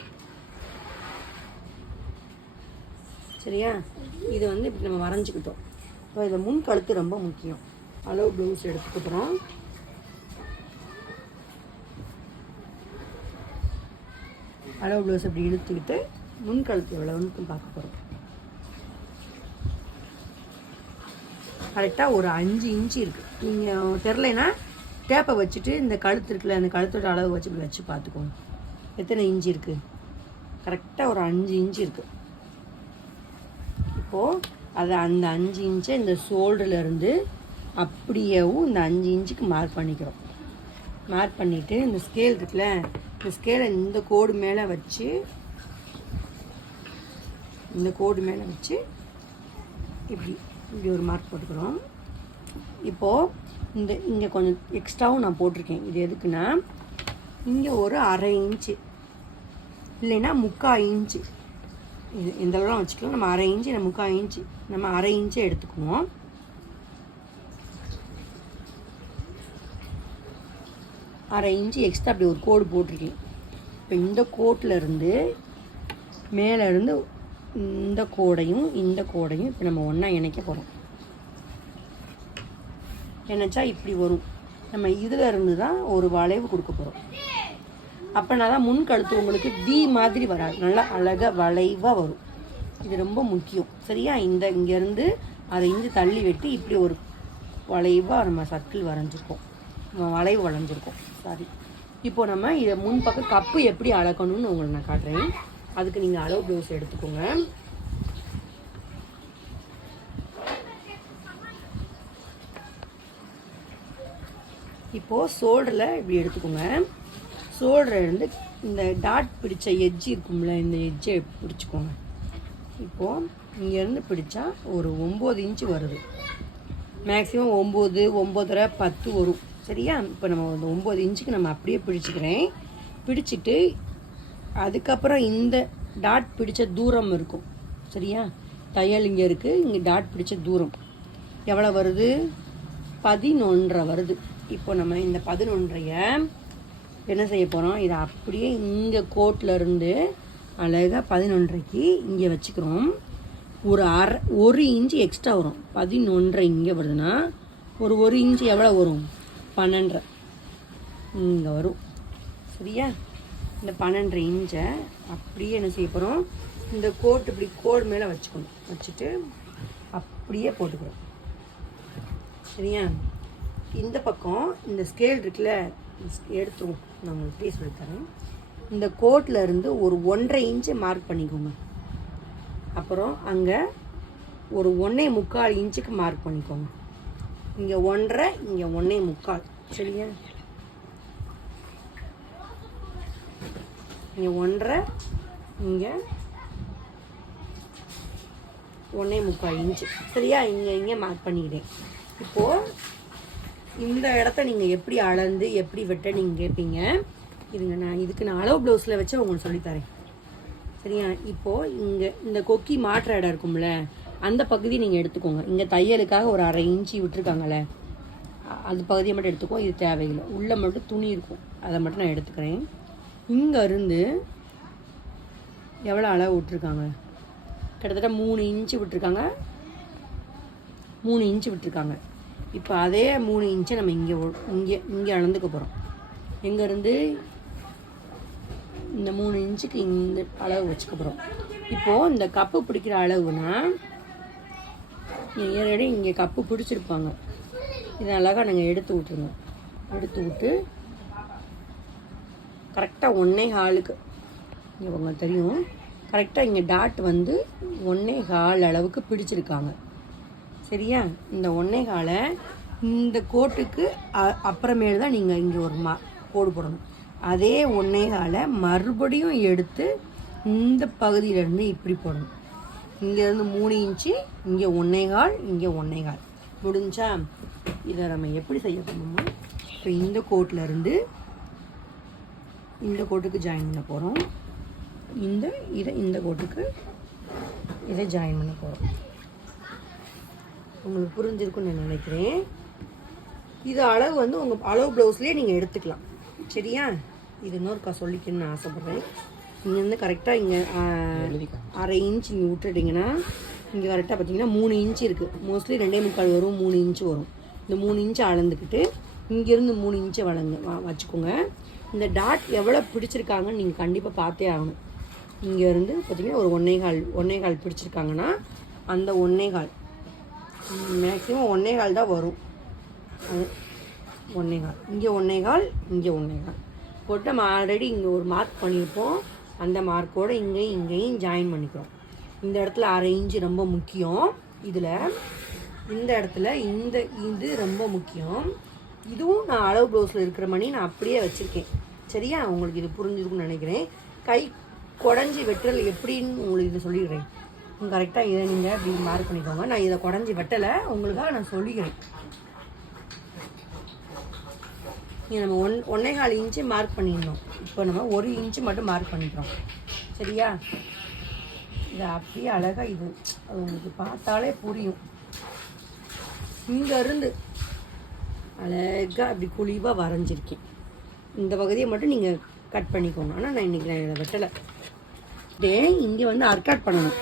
சரியா? இது வந்து இப்படி நம்ம வரைஞ்சிக்கிட்டோம். இப்போ இதை முன் கழுத்து ரொம்ப முக்கியம். அளவு ப்ளவுஸ் எடுத்துக்கிட்டோம். அளவு ப்ளவுஸ் அப்படி இழுத்துக்கிட்டு முன் கழுத்து எவ்வளோன்னு பார்க்க போகிறோம். கரெக்டாக ஒரு 5 இன்ச்சு இருக்குது. நீங்கள் தெரிலனா டேப்பை வச்சுட்டு இந்த கழுத்து இருக்குல்ல, அந்த கழுத்தோட அளவு வச்சு இப்படி வச்சு பார்த்துக்கோங்க எத்தனை இன்ச்சு இருக்குது. கரெக்டாக ஒரு 5 இன்ச்சு இருக்குது. இப்போது அதை அந்த 5 இன்ச்சை இந்த ஷோல்டர்லேருந்து அப்படியேவும் இந்த 5 இன்ச்சுக்கு மார்க் பண்ணிக்கிறோம். மார்க் பண்ணிவிட்டு இந்த ஸ்கேல் இருக்குல்ல, இந்த ஸ்கேலை இந்த கோடு மேலே வச்சு இப்படி இப்படி ஒரு மார்க் போட்டுக்கிறோம். இப்போது இங்கே கொஞ்சம் எக்ஸ்ட்ராவும் நான் போட்டிருக்கேன். இது எதுக்குன்னா இங்கே ஒரு 1/2 இன்ச்சு இல்லைன்னா 3/4 இன்ச்சு, இது இந்த அளவுலாம் வச்சுக்கலாம். நம்ம 1/2 இன்ச்சு 3/4 இன்ச்சு நம்ம 1/2 இன்ச்சை எடுத்துக்குவோம். அரை இன்ச்சு எக்ஸ்ட்ரா அப்படி ஒரு கோடு போட்டிருக்கேன். இப்போ இந்த கோட்டிலேருந்து மேலேருந்து இந்த கோடையும் இப்போ நம்ம ஒன்றா இணைக்க போகிறோம். இணைச்சா இப்படி வரும். நம்ம இதில் இருந்து தான் ஒரு வளைவு கொடுக்க போகிறோம். அப்போனா தான் முன் கழுத்து உங்களுக்கு வி மாதிரி வராது, நல்லா அழகாக வளைவாக வரும். இது ரொம்ப முக்கியம். சரியா? இங்கேருந்து 1/2 இன்ச்சு தள்ளி வெட்டி இப்படி ஒரு வளைவாக நம்ம சர்க்கிள் வரைஞ்சிருக்கோம், வளைவு வளைஞ்சிருக்கோம். சாரி. இப்போ நம்ம இதை முன்பக்கம் கப்பு எப்படி அளக்கணும்னு உங்களுக்கு நான் காட்டுறேன். அதுக்கு நீங்கள் அளவு ப்ளவுஸ் எடுத்துக்கோங்க. இப்போது ஷோல்டரில் இப்படி எடுத்துக்கோங்க. ஷோல்டரில் இருந்து இந்த டாட் பிடிச்ச எட்ஜ் இருக்கும்ல, இந்த எட்ஜை பிடிச்சிக்கோங்க. இப்போது இங்கேருந்து பிடிச்சா ஒரு 9 இன்ச்சு வருது. மேக்ஸிமம் 9, 9.5, 10 வரும். சரியா? இப்போ நம்ம 9 இன்ச்சுக்கு நம்ம அப்படியே பிடிச்சிக்கிறேன். பிடிச்சிட்டு அதுக்கப்புறம் இந்த டாட் பிடிச்ச தூரம் இருக்கும். சரியா? தையல் இங்கே இருக்குது, இங்கே டாட் பிடிச்ச தூரம் எவ்வளோ வருது? 11.5 வருது. இப்போ நம்ம இந்த 11.5 என்ன செய்ய போகிறோம்? இதை அப்படியே இங்கே கோட்டிலருந்து அழகாக 11.5க்கு இங்கே வச்சுக்கிறோம். ஒரு 1 இன்ச்சு எக்ஸ்ட்ரா வரும். 11.5 இங்கே வருதுன்னா ஒரு இன்ச்சு எவ்வளோ வரும்? 12.5 இங்கே வரும். சரியா? இந்த 12.5 இன்ச்சை அப்படியே என்ன செய்ய போகிறோம்? இந்த கோட்டு இப்படி கோடு மேலே வச்சுக்கணும். வச்சுட்டு அப்படியே போட்டுக்கிறோம். சரியா? இந்த பக்கம் இந்த ஸ்கேல் இருக்குல்ல, எடுத்துருவோம். நான் உங்களுக்கு ப்ளீஸ் சொல்லித்தரேன். இந்த கோட்டில் இருந்து ஒரு 1.5 இன்ச்சு மார்க் பண்ணிக்கோங்க. அப்புறம் அங்கே ஒரு 1.25 இன்ச்சுக்கு மார்க் பண்ணிக்கோங்க. இங்கே 1.5, இங்கே 1.25. சரியா? இங்கே 1.5, இங்கே 1.25 இன்ச்சு. சரியா? இங்கே மார்க் பண்ணிக்கிட்டேன். இப்போது இந்த இடத்த நீங்கள் எப்படி அளந்து எப்படி வெட்ட நீங்கள் கேட்பீங்க. இதுங்க நான் அளவு ப்ளவுஸில் வச்சு உங்களுக்கு சொல்லித்தரேன். சரியா? இப்போது இங்கே இந்த கொக்கி மாற்ற இடம் இருக்கும்ல, அந்த பகுதி நீங்கள் எடுத்துக்கோங்க. இங்கே தையலுக்காக ஒரு 1/2 இன்ச்சு விட்டுருக்காங்களே, அது பகுதியை மட்டும் எடுத்துக்கோ. இது தேவையில்லை. உள்ளே மட்டும் துணி இருக்கும், அதை மட்டும் நான் எடுத்துக்கிறேன். இங்கே இருந்து எவ்வளோ அளவு விட்டுருக்காங்க? கிட்டத்தட்ட 3 இன்ச்சு விட்டுருக்காங்க. 3 இன்ச்சு விட்டுருக்காங்க. இப்போ அதே 3 இன்ச்சை நம்ம இங்கே அளந்துக்க போகிறோம். எங்கேருந்து இந்த 3 இன்ச்சுக்கு இந்த அளவு வச்சுக்க போகிறோம். இப்போது இந்த கப்பு பிடிக்கிற அளவுனா ஏற்கனவே இங்கே கப்பு பிடிச்சிருப்பாங்க. இதை அழகாக நாங்கள் எடுத்து விட்ருங்க. எடுத்து விட்டு கரெக்டாக 1.25 இங்கே உங்களுக்கு தெரியும். கரெக்டாக இங்கே டாட் வந்து 1.25 அளவுக்கு பிடிச்சிருக்காங்க. சரியா? இந்த 1.25 இந்த கோட்டுக்கு அப்புறமேல தான் நீங்கள் இங்கே ஒரு கோடு போடணும். அதே 1.25 மறுபடியும் எடுத்து இந்த பகுதியிலேருந்து இப்படி போடணும். இங்கேருந்து 3 இன்ச்சு, இங்கே 1.25, இங்கே 1.25. முடிஞ்சா? இதை நம்ம எப்படி செய்ய போகணுமோ, இப்போ இந்த கோட்டிலேருந்து இந்த கோட்டுக்கு ஜாயின் பண்ண போகிறோம். இதை இந்த கோட்டுக்கு இதை ஜாயின் பண்ண போகிறோம். உங்களுக்கு புரிஞ்சிருக்குன்னு நான் நினைக்கிறேன். இது அளவு வந்து உங்கள் அளவு ப்ளவுஸ்லேயே நீங்கள் எடுத்துக்கலாம். சரியா? இது இன்னொருக்கா சொல்லிக்கணும்னு நான் ஆசைப்பட்றேன். நீங்கள் வந்து கரெக்டாக இங்கே 1/2 இன்ச் நீங்கள் விட்டுட்டிங்கன்னா இங்கே கரெக்டாக பார்த்தீங்கன்னா 3 இன்ச்சு இருக்குது. மோஸ்ட்லி 2.25 வரும், 3 இன்ச்சு வரும். இந்த 3 இன்ச்சு அளந்துக்கிட்டு இங்கேருந்து 3 இன்ச்சை வச்சுக்கோங்க. இந்த டாட் எவ்வளோ பிடிச்சிருக்காங்கன்னு நீங்கள் கண்டிப்பாக பார்த்தே ஆகணும். இங்கேருந்து பார்த்தீங்கன்னா ஒரு 1.25 பிடிச்சிருக்காங்கன்னா அந்த 1.25 மேக்ஸிமம் 1.25 தான் வரும். அது 1.25 இங்கே 1.25 இங்கே 1.25 போட்டு நம்ம ஆல்ரெடி இங்கே ஒரு மார்க் பண்ணியிருப்போம். அந்த மார்க்கோடு இங்கேயும் ஜாயின் பண்ணிக்கிறோம். இந்த இடத்துல 1/2 இன்ச்சு ரொம்ப முக்கியம். இதில் இந்த இடத்துல இது ரொம்ப முக்கியம். இதுவும் நான் அளவு ப்ளவுஸில் இருக்கிற மணி நான் அப்படியே வச்சுருக்கேன். சரியா? உங்களுக்கு இது புரிஞ்சிருக்குன்னு நினைக்கிறேன். கை குடஞ்சி வெட்டுறல் எப்படின்னு உங்களுக்கு இதை சொல்லிடுறேன். கரெக்டாக இதை நீங்கள் இப்படி மார்க் பண்ணிக்கோங்க. நான் இதை குடஞ்சி வெட்டலை, உங்களுக்காக நான் சொல்லிக்கிறேன். இங்கே நம்ம 1.25 இன்ச்சு மார்க் பண்ணிடணும். இப்போ நம்ம 1 இன்ச்சு மட்டும் மார்க் பண்ணிக்கிறோம். சரியா? இது அப்படியே அழகாக இது அது உங்களுக்கு பார்த்தாலே புரியும். இங்கேருந்து அழகாக அப்படி குழிவாக வரைஞ்சிருக்கேன். இந்த பகுதியை மட்டும் நீங்கள் கட் பண்ணிக்கோங்க. ஆனால் நான் இன்றைக்கி இதை வெட்டலை. இங்கே வந்து அர்காட் பண்ணணும்.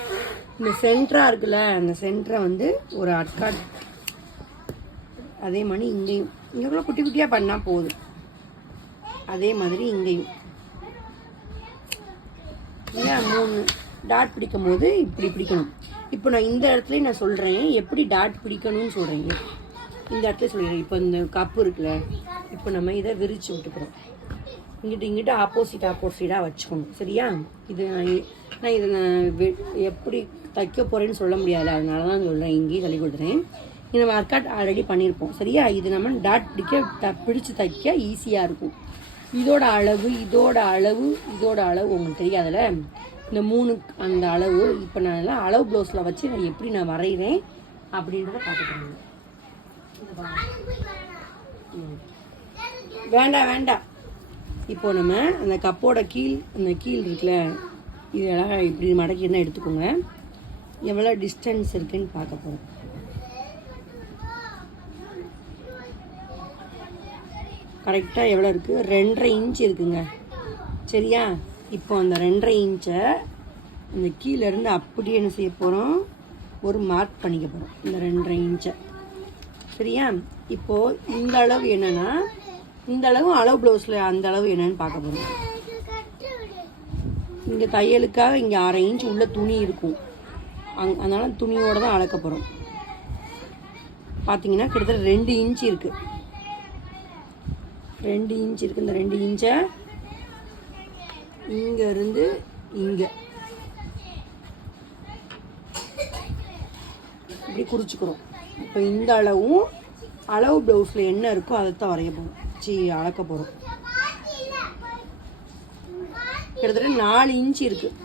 இந்த சென்டராக இருக்குல்ல, அந்த சென்டரை வந்து ஒரு அர்காட் அதே மாதிரி இங்கேயும் இங்கே குட்டி குட்டியாக பண்ணால் போதும். அதே மாதிரி இங்கேயும் இங்கே 3 டாட் பிடிக்கும் போது இப்படி பிடிக்கணும். இப்போ நான் இந்த இடத்துலையும் நான் சொல்கிறேன் எப்படி டாட் பிடிக்கணும்னு சொல்கிறேன். இந்த இடத்துல சொல்லிடுறேன். இப்போ இந்த கப்பு இருக்குல்ல, இப்போ நம்ம இதை விரித்து விட்டுக்கிறோம். இங்கிட்ட ஆப்போசிட்டாக வச்சுக்கணும். சரியா? இது நான் இதை எப்படி தைக்க போகிறேன்னு சொல்ல முடியாது, அதனால தான் சொல்கிறேன். இங்கேயும் சொல்லி கொடுத்துறேன். இது நம்ம அர்காட் ஆல்ரெடி பண்ணியிருப்போம். சரியா? இது நம்ம டாட் பிடிச்சு தைக்க ஈஸியாக இருக்கும். இதோட அளவு உங்களுக்கு தெரியாதுல்ல. இந்த 3 அந்த அளவு இப்போ நான் எல்லாம் அளவு ப்ளவுஸில் வச்சு நான் எப்படி நான் வரைகிறேன் அப்படின்றத பார்த்துக்கிறேன். வேண்டாம். இப்போ நம்ம அந்த கப்போட அந்த கீழ் இருக்குல்ல, இது அழகாக இப்படி மடக்கி இருந்தால் எடுத்துக்கோங்க. எவ்வளோ டிஸ்டன்ஸ் இருக்குன்னு பார்க்க போகிறோம். கரெக்டாக எவ்வளோ இருக்குது? 2.5 இன்ச்சு இருக்குங்க. சரியா? இப்போ அந்த 2.5 இன்ச்சை அந்த கீழேருந்து அப்படியே என்ன செய்ய போகிறோம், ஒரு மார்க் பண்ணிக்க போகிறோம். இந்த 2.5 இன்ச்சை. சரியா? இப்போது இந்த அளவு என்னென்னா, இந்த அளவு அளவு ப்ளவுஸில் அந்த அளவு என்னன்னு பார்க்க போகிறோம். இங்கே தையலுக்காக இங்கே 1/2 இன்ச்சு உள்ள துணி இருக்கும். அதனால் துணியோடு தான் அளக்க போகிறோம். பார்த்தீங்கன்னா கிட்டத்தட்ட 2 இன்ச்சு இருக்குது. 2 இன்ச்சு இருக்குது. இந்த 2 இன்ச்சை இங்கேருந்து இங்கே இப்படி குறிச்சிக்கிறோம். இப்போ இந்த அளவு ப்ளவுஸில் என்ன இருக்கோ அதைத்தான் வரைய போகிறோம். அளக்க போகிறோம். கிட்டத்தட்ட 4 இன்ச்சு இருக்குது.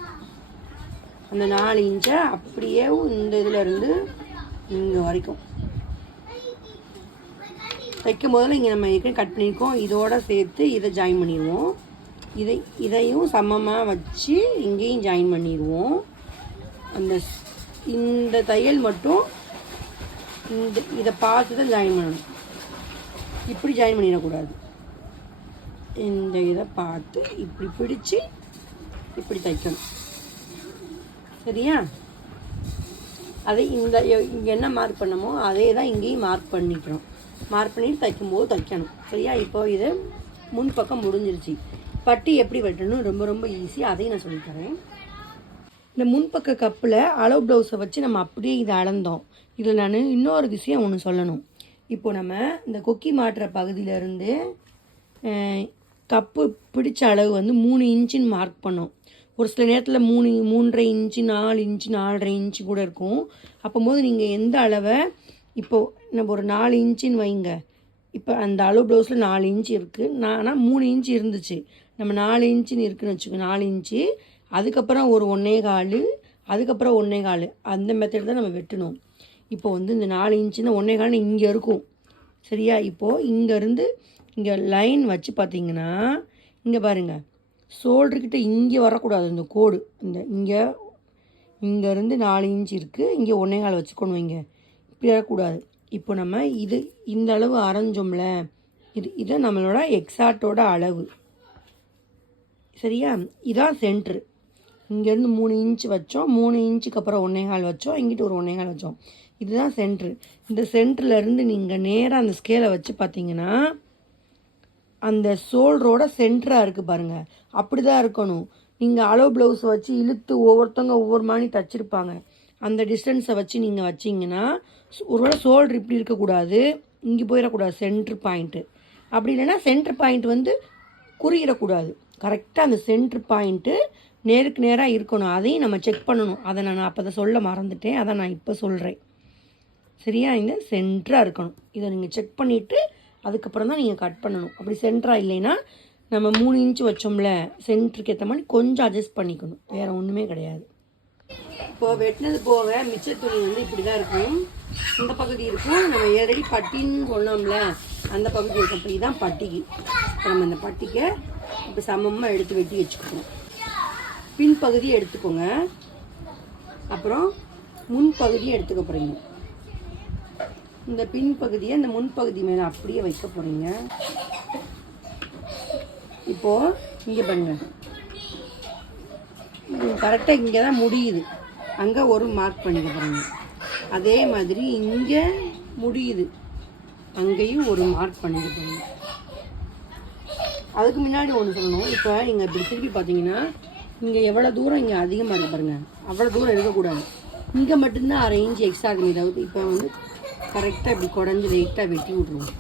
அந்த 4 இன்ச்சை அப்படியே இந்த இதில் இருந்து இங்கே வரைக்கும் தைக்கும் போதில் இங்கே நம்ம ஏற்கனவே கட் பண்ணியிருக்கோம். இதோடு சேர்த்து இதை ஜாயின் பண்ணிடுவோம். இதையும் சமமாக வச்சு இங்கேயும் ஜாயின் பண்ணிடுவோம். இந்த தையல் மட்டும் இதை பார்த்து தான் ஜாயின் பண்ணணும். இப்படி ஜாயின் பண்ணிடக்கூடாது. இந்த இதை பார்த்து இப்படி பிடிச்சி இப்படி தைக்கணும். சரியா? அதை இங்கே என்ன மார்க் பண்ணமோ அதே தான் இங்கேயும் மார்க் பண்ணிக்கிறோம். மார்க் பண்ணிட்டு தைக்கும்போது தைக்கணும். சரியா? இப்போ இது முன்பக்கம் முடிஞ்சிருச்சு. பட்டி எப்படி வெட்டணும் ரொம்ப ரொம்ப ஈஸி. அதையும் நான் சொல்லித்தரேன். இந்த முன்பக்க கப்பில் அளவு ப்ளவுஸை வச்சு நம்ம அப்படியே இதை அளந்தோம். இதில் நான் இன்னொரு விஷயம் ஒன்று சொல்லணும். இப்போ நம்ம இந்த கொக்கி மாட்டுற பகுதியிலேருந்து கப்பு பிடிச்ச அளவு வந்து 3 இன்ச்சுன்னு மார்க் பண்ணோம். ஒரு சில நேரத்தில் 3.5 இன்ச்சு 4 இன்ச்சு 4.5 இன்ச்சு கூட இருக்கும். அப்போது நீங்கள் எந்த அளவை இப்போது நம்ம ஒரு 4 இன்ச்சுன்னு வைங்க. இப்போ அந்த அளவு ப்ளவுஸில் 4 இன்ச்சு இருக்குது. ஆனால் 3 இன்ச்சு இருந்துச்சு. நம்ம 4 இன்ச்சுன்னு இருக்குதுன்னு வச்சுக்கோங்க. 4 இன்ச்சு அதுக்கப்புறம் ஒரு 1.25 அதுக்கப்புறம் 1.25 அந்த மெத்தட் தான் நம்ம வெட்டணும். இப்போ வந்து இந்த 4 இன்ச்சுன்னா 1.25 இங்கே இருக்கும். சரியா? இப்போது இங்கேருந்து இங்கே லைன் வச்சு பார்த்தீங்கன்னா இங்கே பாருங்கள், ஷோல்டர்கிட்ட இங்கே வரக்கூடாது. இந்த கோடு இந்த இங்கேருந்து 4 இன்ச் இருக்குது, இங்கே 1.25 வச்சுக்கணும். வைங்க, இப்படி வரக்கூடாது. இப்போ நம்ம இந்த அளவு அரைஞ்சோம்ல, இதை நம்மளோட எக்ஸாக்டோட அளவு. சரியா? இதான் சென்ட்ரு. இங்கேருந்து 3 இன்ச் வச்சோம், 3 இன்ச்சுக்கு அப்புறம் 1.25 வச்சோம், இங்கிட்டு ஒரு 1.25 வச்சோம். இதுதான் சென்ட்ரு. இந்த சென்டர்லேருந்து நீங்கள் நேராக அந்த ஸ்கேலை வச்சு பார்த்தீங்கன்னா அந்த ஷோல்டரோட சென்டராக இருக்குது பாருங்கள், அப்படி தான் இருக்கணும். நீங்கள் அளவு ப்ளவுஸை வச்சு இழுத்து ஒவ்வொருத்தவங்க ஒவ்வொரு மாதிரி தச்சிருப்பாங்க. அந்த டிஸ்டன்ஸை வச்சு நீங்கள் வச்சிங்கன்னா ஒருவேளை ஷோல்டர் இப்படி இருக்கக்கூடாது, இங்கே போயிடக்கூடாது சென்ட்ரு பாயிண்ட்டு. அப்படி இல்லைன்னா சென்ட்ரு பாயிண்ட் வந்து குறியிடக்கூடாது. கரெக்டாக அந்த சென்ட்ரு பாயிண்ட்டு நேருக்கு நேராக இருக்கணும். அதையும் நம்ம செக் பண்ணணும். அதை நான் அப்போ தான் சொல்ல மறந்துட்டேன், அதை நான் இப்போ சொல்கிறேன். சரியா? இந்த சென்டராக இருக்கணும். இதை நீங்கள் செக் பண்ணிவிட்டு அதுக்கப்புறம் தான் நீங்கள் கட் பண்ணணும். அப்படி சென்டராக இல்லைன்னா நம்ம 3 இன்ச் வச்சோம்ல, சென்டருக்கு ஏற்ற மாதிரி கொஞ்சம் அட்ஜஸ்ட் பண்ணிக்கணும், வேறு ஒன்றுமே கிடையாது. இப்போது வெட்டினது போக மிச்ச துணி வந்து இப்படி தான் இருக்கும். இந்த பகுதி இருக்கும், நம்ம ஏறடி பட்டின்னு சொன்னோம்ல அந்த பகுதி இருக்கும். இப்போ இதுதான் பட்டிக்கு. நம்ம இந்த பட்டிக்கை இப்போ சமமாக எடுத்து வெட்டி வச்சுக்கணும். பின்பகுதி எடுத்துக்கோங்க, அப்புறம் முன்பகுதியை எடுத்துக்க போகிறீங்க. இந்த பின்பகுதியை இந்த முன்பகுதி மேலே அப்படியே வைக்க போகிறீங்க. இப்போது இங்கே பாருங்க, கரெக்டாக இங்கே தான் முடியுது, அங்கே ஒரு மார்க் பண்ணிக்க போகிறீங்க. அதே மாதிரி இங்கே முடியுது, அங்கேயும் ஒரு மார்க் பண்ணிக்க போகிறீங்க. அதுக்கு முன்னாடி ஒன்று சொல்லணும். இப்போ இங்கே இப்படி திருப்பி பார்த்தீங்கன்னா இங்கே எவ்வளோ தூரம் இங்கே அதிகமாக இருக்கு பாருங்கள், அவ்வளோ தூரம் இருக்கக்கூடாது. இங்கே மட்டும்தான் 1/2 இன்ச் எக்ஸ்ட்ரா இருக்குமே தவிர்த்து இப்போ வந்து கரெக்டாக இப்படி குடஞ்சி லைட்டாக வெட்டி விட்ருவோம்.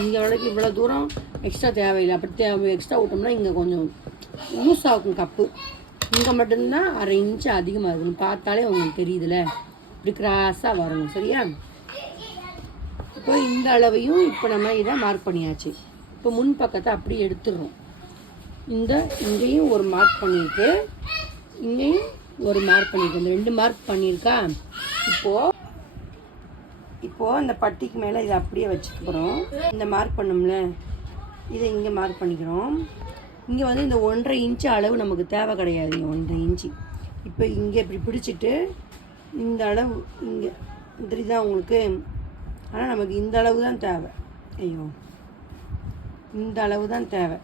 இங்கே வரைக்கும் இவ்வளோ தூரம் எக்ஸ்ட்ரா தேவையில்லை. அப்படி எக்ஸ்ட்ரா விட்டோம்னா இங்கே கொஞ்சம் லூஸ் ஆகும் கப்பு. இங்கே மட்டும்தான் 1/2 இன்ச்சு அதிகமாக இருக்கணும். பார்த்தாலே உங்களுக்கு தெரியுதுல்ல, இப்படி கிராஸாக வரணும். சரியா? இப்போ இந்த அளவையும் இப்போ நம்ம இதை மார்க் பண்ணியாச்சு. இப்போ முன் பக்கத்தை அப்படியே எடுத்துடுறோம். இங்கேயும் ஒரு மார்க் பண்ணிட்டு இங்கேயும் ஒரு மார்க் பண்ணிட்டு இந்த 2 மார்க் பண்ணியிருக்கா. இப்போது அந்த பட்டிக்கு மேலே இதை அப்படியே வச்சுக்க போகிறோம். இந்த மார்க் பண்ணோம்ல, இதை இங்கே மார்க் பண்ணிக்கிறோம். இங்கே வந்து இந்த 1.5 இன்ச்சு அளவு நமக்கு தேவை கிடையாது. 1.5 இன்ச்சு இப்போ இங்கே இப்படி பிடிச்சிட்டு இந்த அளவு இங்கே தெரியுதா உங்களுக்கு? ஆனால் நமக்கு இந்த அளவு தான் தேவை. ஐயோ, இந்த அளவு தான் தேவை.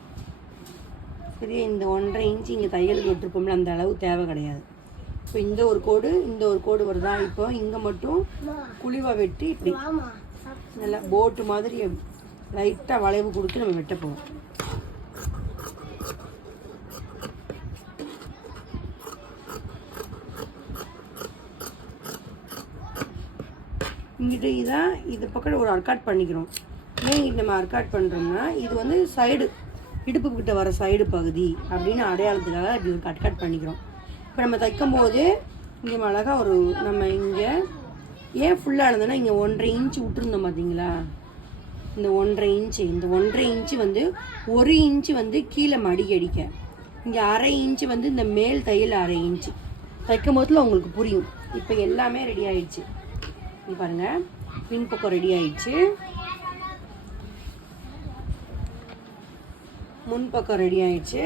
சரியா? இந்த 1.5 இன்ச்சு இங்கே தையலுக்கு விட்டுருப்போம்ல, அந்த அளவு தேவை கிடையாது. இப்போ இந்த ஒரு கோடு வருதா? இப்போ இங்கே மட்டும் குழிவாக வெட்டி இப்படி நல்லா போட்டு மாதிரி லைட்டாக வளைவு கொடுத்து நம்ம வெட்ட போவோம். இங்கிட்ட இதான் இது பக்கம் ஒரு அர்க்காட் பண்ணிக்கிறோம். ஏன் இங்கிட்ட நம்ம அர்க்காட் பண்ணுறோம்னா இது வந்து சைடு இடுப்பு கிட்ட வர சைடு பகுதி அப்படின்னு அடையாளத்துக்காக இப்படி ஒரு கட் பண்ணிக்கிறோம். இப்போ நம்ம தைக்கும் போது இங்கே அழகாக ஒரு நம்ம இங்கே ஏன் ஃபுல்லாக இருந்ததுன்னா இங்கே 1.5 இன்ச்சு விட்டுருந்தோம் பார்த்தீங்களா? இந்த 1.5 இன்ச்சு வந்து 1 இன்ச்சு வந்து கீழே மடிக்க அடிக்க, இங்கே 1/2 இன்ச்சு வந்து இந்த மேல் தையல் 1/2 இன்ச்சு தைக்கும் போதில் உங்களுக்கு புரியும். இப்போ எல்லாமே ரெடி ஆயிடுச்சு. பாருங்கள், பின்பக்கம் ரெடி ஆயிடுச்சு, முன்பக்கம் ரெடி ஆயிடுச்சு.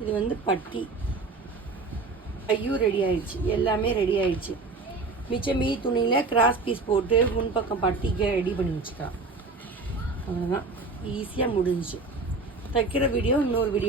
இது வந்து பட்டி கையும் ரெடி ஆயிடுச்சு, எல்லாமே ரெடி ஆயிடுச்சு. மிச்சம் மீதி துணியில் கிராஸ் பீஸ் போட்டு முன்பக்கம் பட்டிக்கு ரெடி பண்ணி வச்சுக்கலாம். அவ்வளோதான், ஈஸியாக முடிஞ்சிச்சு. தைக்கிற வீடியோ இன்னொரு வீடியோ